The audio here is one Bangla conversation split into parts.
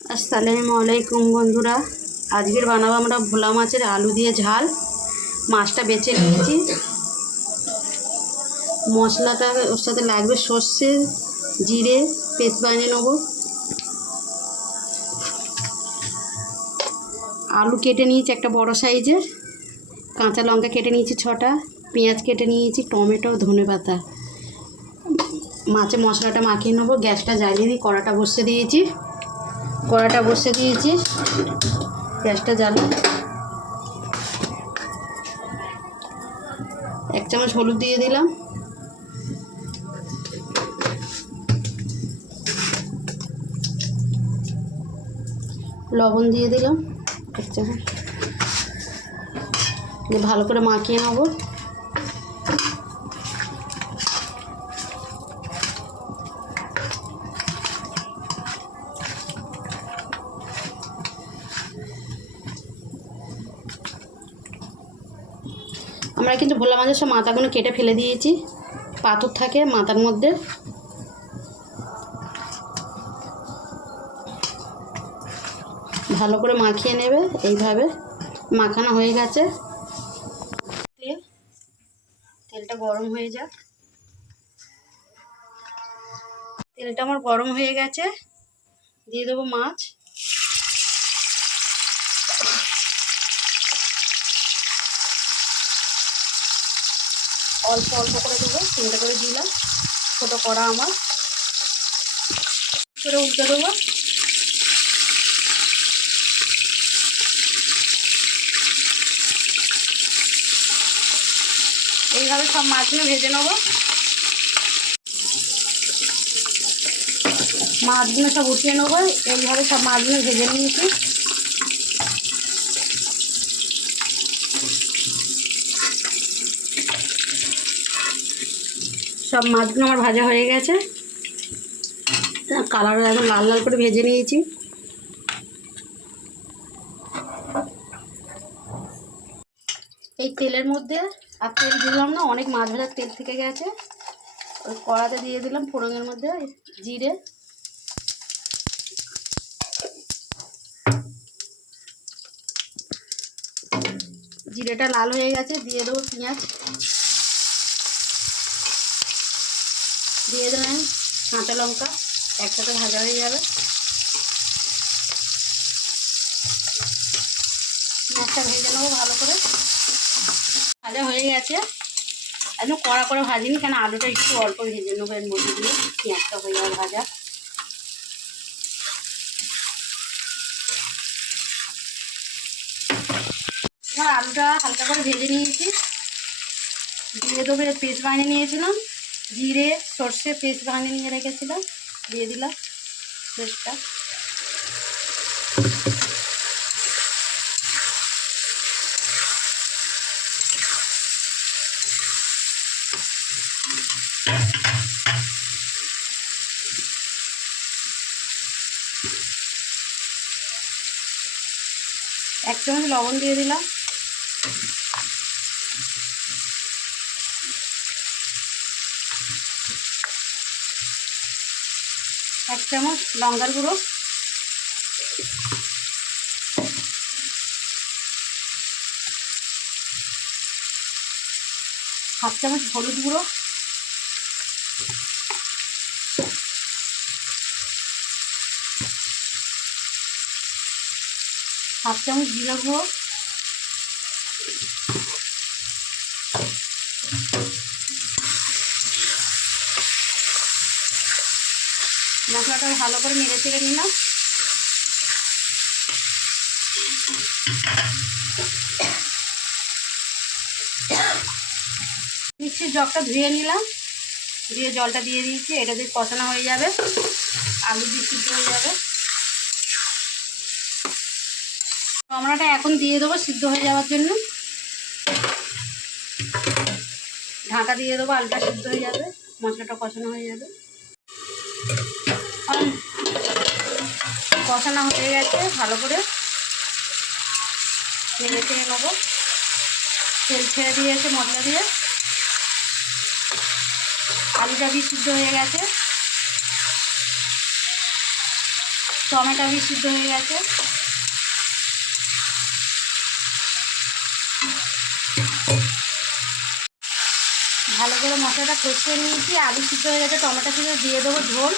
আসসালামু আলাইকুম বন্ধুরা, আজকের বানাবো আমরা ভোলা মাছের আলু দিয়ে ঝাল। মাছটা বেছে নিয়েছি। মশলাটা ওর সাথে লাগবে সর্ষে, জিরে পেস্ট বানিয়ে নেব। আলু কেটে নিয়েছি একটা বড় সাইজের, কাঁচা লঙ্কা কেটে নিয়েছি 6টা, পেঁয়াজ কেটে নিয়েছি, টমেটো, ধনেপাতা। মাছে মশলাটা মাখিয়ে নেবো। গ্যাসটা জ্বালিয়ে দিই, কড়াটা বসিয়ে দিয়েছি। গ্যাসটা জ্বালিয়ে 1 চামচ হলুদ দিয়ে দিলাম, লবণ দিয়ে দিলাম 1 চামচ, দিয়ে ভালো করে মাখিয়ে নেব। আমরা কিন্তু ভোলা মাছের সব মাথাগুলো কেটে ফেলে দিয়েছি, পাথর থাকে মাথার মধ্যে। ভালো করে মাখিয়ে নেবে, এইভাবে মাখানো হয়ে গেছে। তেলটা গরম হয়ে যাক। তেলটা আমার গরম হয়ে গেছে, দিয়ে দেবো মাছ। অল্প অল্প করে দেবো, 3টে করে দিলাম, ছোটো কড়া আমার। করে উল্টে দেবো। এইভাবে সব মাছগুলো ভেজে নেবো। মাছগুলো সব উঠিয়ে নেবো। এইভাবে সব মাছগুলো ভেজে নিয়েছি। সব মাছগুলো আমার ভাজা হয়ে গেছে, কালার একদম লাল লাল করে ভেজে নিয়েছি। এই তেলের মধ্যে আর তেল দিলাম না, অনেক মাছ ভাজার তেল থেকে গেছে। ওই কড়াতে দিয়ে দিলাম ফোড়নের মধ্যে জিরে, জিরেটা লাল হয়ে গেছে, দিয়ে দেবো পেঁয়াজ, দিয়ে দেবেন কাঁচা লঙ্কা, একসাথে ভাজা হয়ে যাবে। মাছটা ভেজে নেবো ভালো করে। ভাজা হয়ে গেছে, একদম কড়া করে ভাজিনি, কেন আলুটা একটু অল্প ভেজে নেবো এর মধ্যে দিয়ে। পেঁয়াজটা হয়ে যাবে ভাজা। আমার আলুটা হালকা করে ভেজে নিয়েছি, দিয়ে দেবো পেস্ট বানিয়ে নিয়েছিলাম, জিরে সর্ষে পেস্ট বানিয়ে নিয়ে রেখেছিলাম, দিয়ে দিলাম পেস্টটা। এক চামচ লবণ দিয়ে দিলাম, এক চামচ লঙ্কার গুঁড়ো, হাফ চামচ হলুদ গুঁড়ো, হাফ চামচ জিরা গুঁড়ো, মশলাটা ভালো করে নেড়ে চেড়ে নিলাম। মিক্সির জগটা ধুয়ে নিলাম, দিয়ে জলটা দিয়ে দিয়েছি। এটা দিয়ে কষানো হয়ে যাবে, আলু দিয়ে সিদ্ধ হয়ে যাবে। টমেটোটা এখন দিয়ে দেবো সিদ্ধ হয়ে যাওয়ার জন্য। ঢাকা দিয়ে দেবো, আলুটা সিদ্ধ হয়ে যাবে, মশলাটা কষানো হয়ে যাবে। কষানো হয়ে গেছে, ভালো করে নেড়ে চেড়ে নেবো। তেল ছেড়ে দিয়েছে মশলা দিয়ে, আলুটা দিয়ে সিদ্ধ হয়ে গেছে। টমেটো भी সিদ্ধ হয়ে গেছে। ভালো করে মশলাটা কষিয়ে নিয়েছি, আলু সিদ্ধ হয়ে গেছে, টমেটো সিদ্ধ দিয়ে দেবো ঝোল।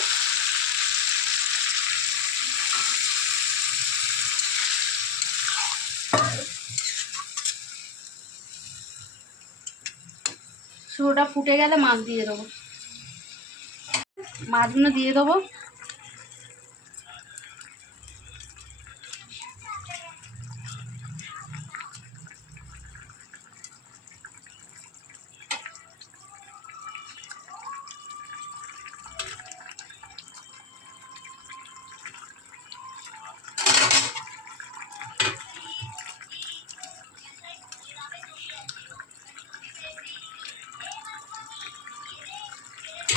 শুরুটা ফুটে গেলে মাছ দিয়ে দেবো, মাছগুলো দিয়ে দেবো।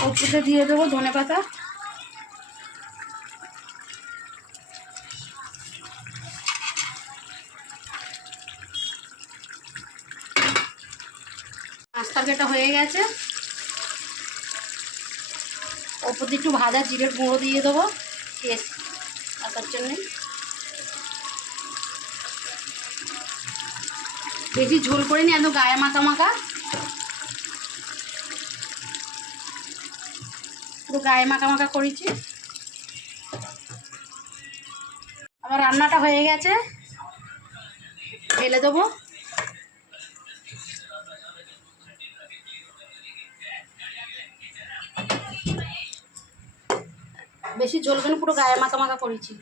ওপরে দিয়ে দেবো ধনেপাতা। মাছ তরকারিটা হয়ে গেছে, ওপর দিয়ে একটু ভাজা জিরের গুঁড়ো দিয়ে দেবো টেস্ট আসার জন্যে। বেশি ঝোল করে নি, একদম গায়ে মাখা মাখা, পুরো গায়ে মাখা মাখা করেছি। আমার রান্নাটা হয়ে গেছে, ঢেলে দেবো। বেশি ঝোল করে পুরো গায়ে মাখা মাখা করেছি।